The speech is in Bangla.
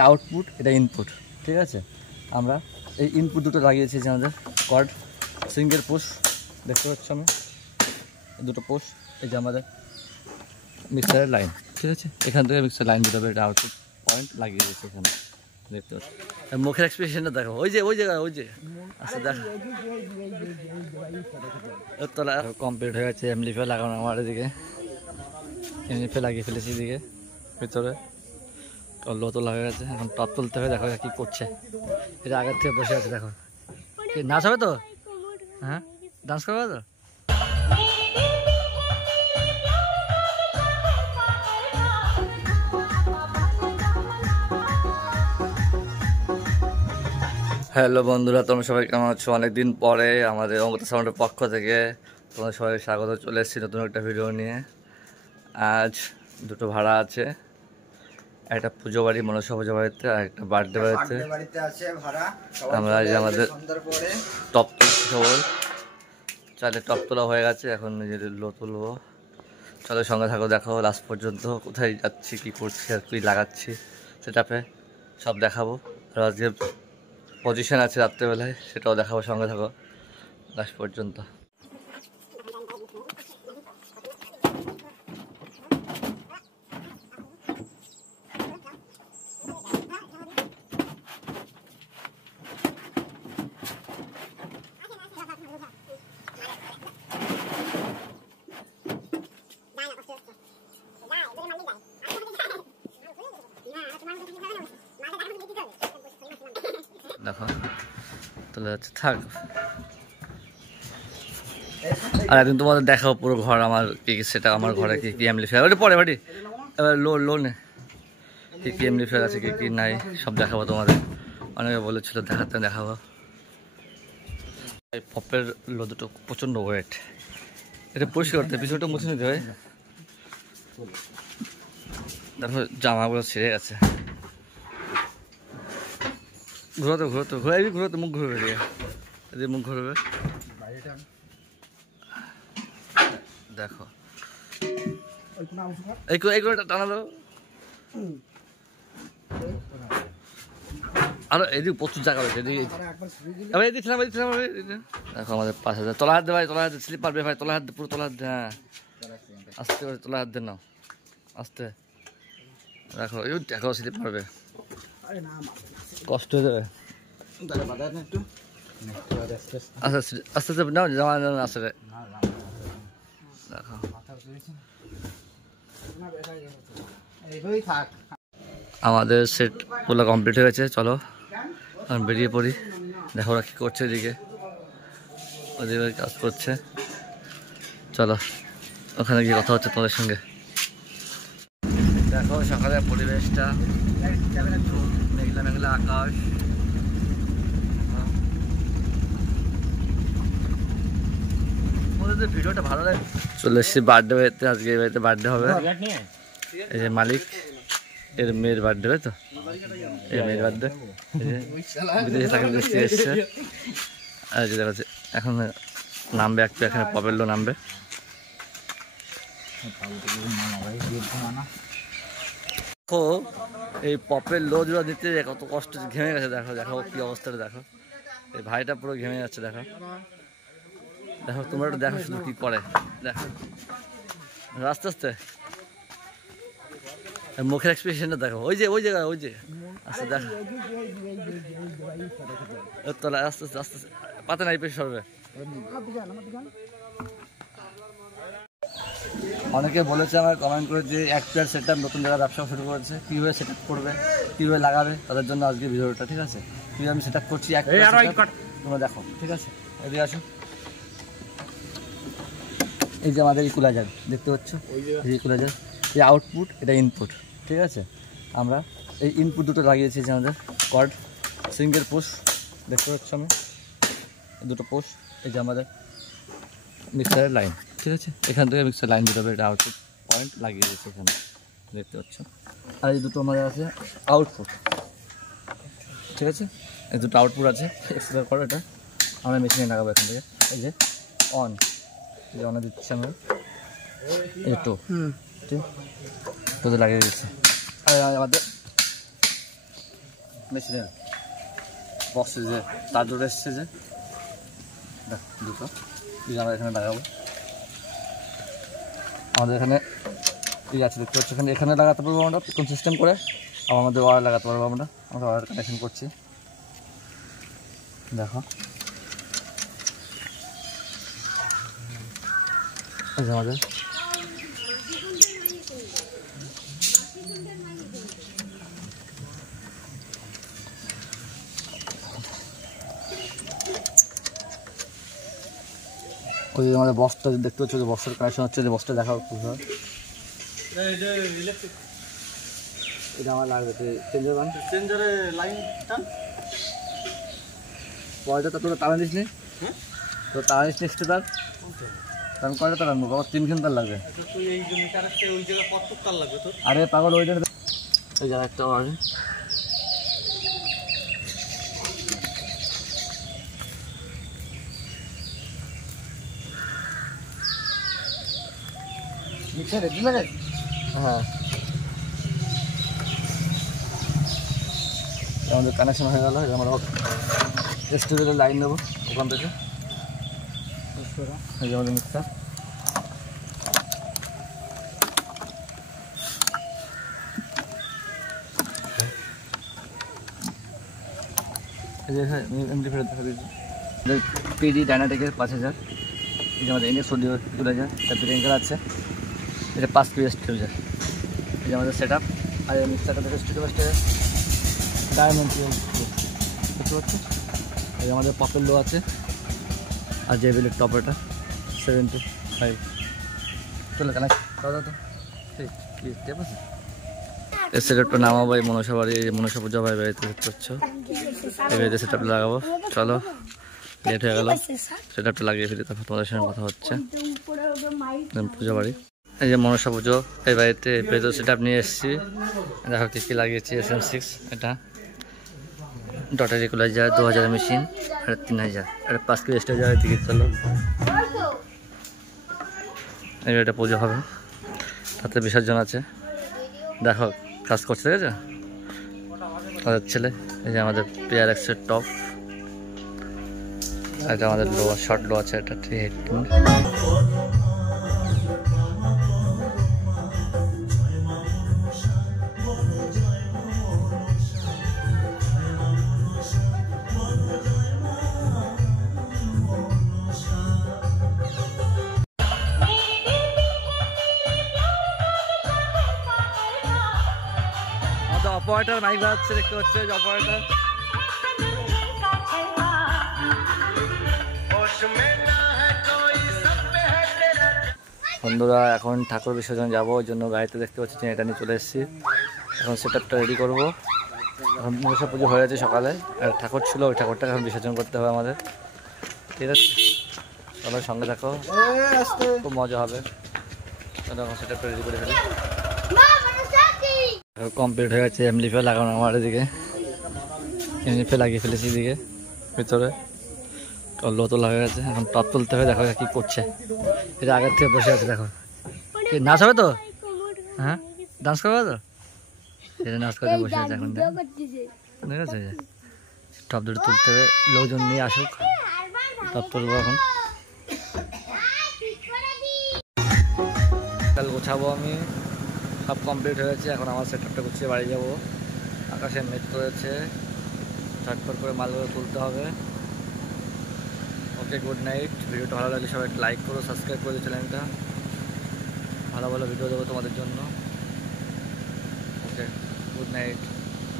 আউটপুট, এটা ইনপুট, ঠিক আছে। আমরা এই ইনপুট দুটো লাগিয়েছি যে আমাদের কর্ড সিঙ্গেল পুশ দেখতে পাচ্ছি আমি, দুটো পুশ। এই যে আমাদের মিক্সারের লাইন, ঠিক আছে, এখান থেকে মিক্সার লাইন দিতে হবে, এটা আউটপুট পয়েন্ট লাগিয়ে দিয়েছে এখানে দেখতে পাচ্ছি। মুখের এক্সপ্রেশনটা দেখো, ওই জায়গায় আচ্ছা দেখো তোলা কমপ্লিট হয়ে গেছে। এমলিফে লাগানো আমার এদিকে, এমলিফে লাগিয়ে ফেলেছি এদিকে ভিতরে, লো তোলা হয়ে গেছে। এখন টপ তুলতে হবে, দেখো কি করছে, এটা আগের থেকে বসে আছে। দেখো নাচ হবে তো, হ্যাঁ ডান্স করবে তো। হ্যালো বন্ধুরা, তোমরা সবাই কেমন আছো? অনেকদিন পরে আমাদের অঙ্গতা সাউন্ডের পক্ষ থেকে তোমাদের সবাই স্বাগত। চলে এসেছি নতুন একটা ভিডিও নিয়ে। আজ দুটো ভাড়া আছে, একটা পুজো বাড়ি মনসা পুজো বাড়িতে, আর একটা বার্থডে বাড়িতে আছে ভাড়া। আমরা আজ আমাদের টপ তুলছি, চাইলে টপ তোলা হয়ে গেছে, এখন নিজেদের লো তুলবো। চলো সঙ্গে থাকো, দেখো লাস্ট পর্যন্ত কোথায় যাচ্ছি, কী করছি আর কী লাগাচ্ছি সেটাপে সব দেখাবো। আর আজকে পজিশন আছে রাত্রেবেলায়, সেটাও দেখাবো, সঙ্গে থাকো লাস্ট পর্যন্ত। দেখো তাহলে যাচ্ছে, থাক। আর একদিন তোমাদের দেখাও পুরো ঘর আমার কি কি, সেটা আমার ঘরে কি কি এমপ্লিফায়ার, ওটা পরে বাড়ি এবার লোনে কি কি এমপ্লিফায়ার আছে, কি কি নাই সব দেখাবো তোমাদের। অনেকে বলেছিল দেখাবো। এই পপের লো দুটো প্রচণ্ড ওয়েট, এটা পরিষ্কার করতে পিছনটা মুছে নিতে হয়। দেখো জামাগুলো ছিঁড়ে গেছে, ঘুরোতে মুখ ঘুরবে, এদিকে মুখ ঘুরবে। দেখো এই করে টানালো, আরো এদিকে প্রচুর জায়গা রয়েছে। দেখো আমাদের 5,000 তোলা হাত দে ভাই, তোলা হাত স্লিপ পারবে ভাই, তোলা হাত পুরো তোলা হাত দে, হ্যাঁ আস্তে করে তোলা হাত দেন, নাও আস্তে দেখো, দেখো স্লিপ পারবে, কষ্ট হয়ে যাবে। আস্তে আস্তে নাও, জামা আস্তে দেখো। আমাদের সেট পুরো কমপ্লিট হয়ে গেছে, চলো এখন বেরিয়ে পড়ি। দেখো ওরা কী করছে, ওদিকে কাজ করছে, চলো ওখানে গিয়ে কথা হচ্ছে তোমাদের সঙ্গে। দেখো সকালের পরিবেশটা, মেঘলা মেঘলা আকাশ। ভিডিওটা ভালো লাগে। চলে এসেছি বার্থডে বাড়িতে, আজকে এই বাড়িতে বার্থডে হবে। এই যে মালিক, এর মেয়ের বার্থডে, তাই তো, এই মেয়ের বার্থডে, বিদেশে থাকে, দেখতে এসছে। আর যে দেখা যাচ্ছে এখন নামবে একটু, এখানে পপের লো নামবে। দেখো এই পপের লো জোড়া দিতে কত কষ্ট, ঘেমে গেছে। দেখো দেখো কি অবস্থাটা, দেখো এই ভাইটা পুরো ঘেমে যাচ্ছে। দেখো দেখো তোমরা একটু দেখো শুধু কি করে, দেখো আস্তে আস্তে মুখের এক্সপ্রেশনটা দেখো, ওই জায়গায় আচ্ছা দেখো তোলা আস্তে আস্তে আস্তে পাতে নাই পেশ সরবে। অনেকে বলেছে আমার কমেন্ট করে যে অ্যাকচুয়াল সেটআপ নতুন যারা ব্যবসা শুরু করেছে কীভাবে সেটআপ করবে, কীভাবে লাগাবে, তাদের জন্য আজকে ভিডিওটা, ঠিক আছে। কীভাবে আমি সেটআপ করছি তোমরা দেখো, ঠিক আছে। এদিকে আসো, এই যে আমাদের ইকুলাইজার দেখতে পাচ্ছ, এই ইকুলাইজার, এই আউটপুট, এটা ইনপুট, ঠিক আছে। আমরা এই ইনপুট দুটো লাগিয়েছি যে আমাদের কর্ড সিঙ্গেল পুশ দেখতে পাচ্ছ আমি, দুটো পুশ। এই যে আমাদের মিক্সারের লাইন, ঠিক আছে, এখান থেকে মিক্সার লাইন দিতে হবে, এটা আউটপুট পয়েন্ট লাগিয়ে দিয়েছে এখানে দেখতে পাচ্ছ। আর এই দুটো আমাদের আছে আউটপুট, ঠিক আছে, এই দুটো আউটপুট আছে। এক্সপ্লোর করো, এটা আমরা মেশিনে লাগাবো এখান থেকে। এই যে অন, যে অনে দিচ্ছি আমরা, এই তো লাগিয়ে দিচ্ছি। আর আমাদের মেশিনের বক্সে যে তার জোরে এসছে যে দুটো আমরা এখানে লাগাবো। আমাদের এখানে আছে দেখতে পাচ্ছি, এখানে লাগাতে পারবো আমরা কোন সিস্টেম করে, আবার আমাদের ওয়্যার লাগাতে পারবো আমরা ওয়্যার কানেকশন করছি। দেখো আমাদের ওই যে আমাদের বক্সটা দেখতে পাচ্ছি, যে বক্সের কানেকশন হচ্ছে, যে বক্সটা দেখা এটা আমার লাগবে চেঞ্জারে লাইনটা পয়টা তো তোরা তারা নিস নি, তো তারা নিস নেক্সটে তার কারণ কয়টা তার আনবো বাবা, 3 তার লাগবে। আরে পাগল ওইটা ওই জায়গা একটা আছে হ্যাঁ। আমাদের কানেকশন হয়ে গেল, আমরা স্টুডিওতে লাইন নেবো ওখান থেকে। এই যে আমাদের মিক্সার, এই যে পিডি ডাইনাটেকের 5000, এই যে আমাদের ইন্ডেক্স অডিও 2000, তারপরে অ্যাঙ্কার আছে, এটা 5 পিএস 2000। এই যে আমাদের সেট আপ, আর এই মিক্সারটা দেখে স্টুডিও বাসটা ডায়মন্ড বুঝতে পারছি। এই যে আমাদের পপের লো আছে, আর জেবিলের টপ এটা 75 চলো কানেক্ট দাও তো ঠিক প্লিজ ঠিক আছে। এই সেটআপটা নামাবো এই মনসা বাড়ি, এই মনসা পূজা ভাই বাড়িতে দেখতে পাচ্ছ, এই বাড়িতে সেটআপ লাগাবো। চলো লেট হয়ে গেল, সেটআপটা লাগিয়ে ফেলি, তারপর তোমাদের সঙ্গে কথা হচ্ছে। পূজা বাড়ি, এই যে মনসা পুজো, এই বাড়িতে সেটআপ নিয়ে এসেছি। দেখো কী লাগিয়েছি, SM6 এটা ডটার ইকুলাইজার 2000 মেশিন, আর 3000 আর 5 কিলো এক্সট্রা যাওয়ার টিকিট। চলো এই এটা পুজো হবে, তাতে বিসর্জন আছে। দেখো কাজ করছে, ঠিক আছে আমাদের ছেলে। এই যে আমাদের PRX-এর টপ, এটা আমাদের লো শর্ট লো আছে, এটা 318। অপারেটর মাইক বাজাচ্ছে দেখতে হচ্ছে, যে অপারেটর। বন্ধুরা এখন ঠাকুর বিসর্জন যাবো, ওই জন্য গাড়িতে দেখতে পাচ্ছি এটা নিয়ে চলে এসেছি। এখন সেটআপটা রেডি করবো। এখন মনসা পুজো হয়ে গেছে সকালে, আর ঠাকুর ছিল, ওই ঠাকুরটাকে এখন বিসর্জন করতে হবে আমাদের, ঠিক আছে। চলো সঙ্গে থাকো, খুব মজা হবে। চলো এখন সেটআপটা রেডি করে ফেলি। কমপ্লিট হয়ে গেছে, এমনিফে লাগানো আমার এদিকে, এমনিফে লাগিয়ে ফেলেছি এদিকে ভিতরে, লো তো লাগা গেছে। এখন টপ তুলতে হবে, দেখো কি করছে, এটা আগের থেকে বসে আছে। দেখো নাচ হবে তো, হ্যাঁ ডান্স করবে তো, এটা নাচ করতে বসে আছে এখন, ঠিক আছে। টপ দুটো তুলতে হবে, লোকজন নিয়ে আসুক, টপ তুলবো এখন। কাল গোছাবো আমি, সব কমপ্লিট হয়ে গেছে। এখন আমার সেটআপটা গুছিয়ে বাড়ি যাবো। আকাশে মেঘ করেছে, ঝটপট করে মালগুলো তুলতে হবে। Okay good night. ভিডিওটা ভালো লাগলে সবাই লাইক করো, সাবস্ক্রাইব করে দিও চ্যানেলটা, ভালো ভালো ভিডিও দেবো তোমাদের জন্য। Okay good night.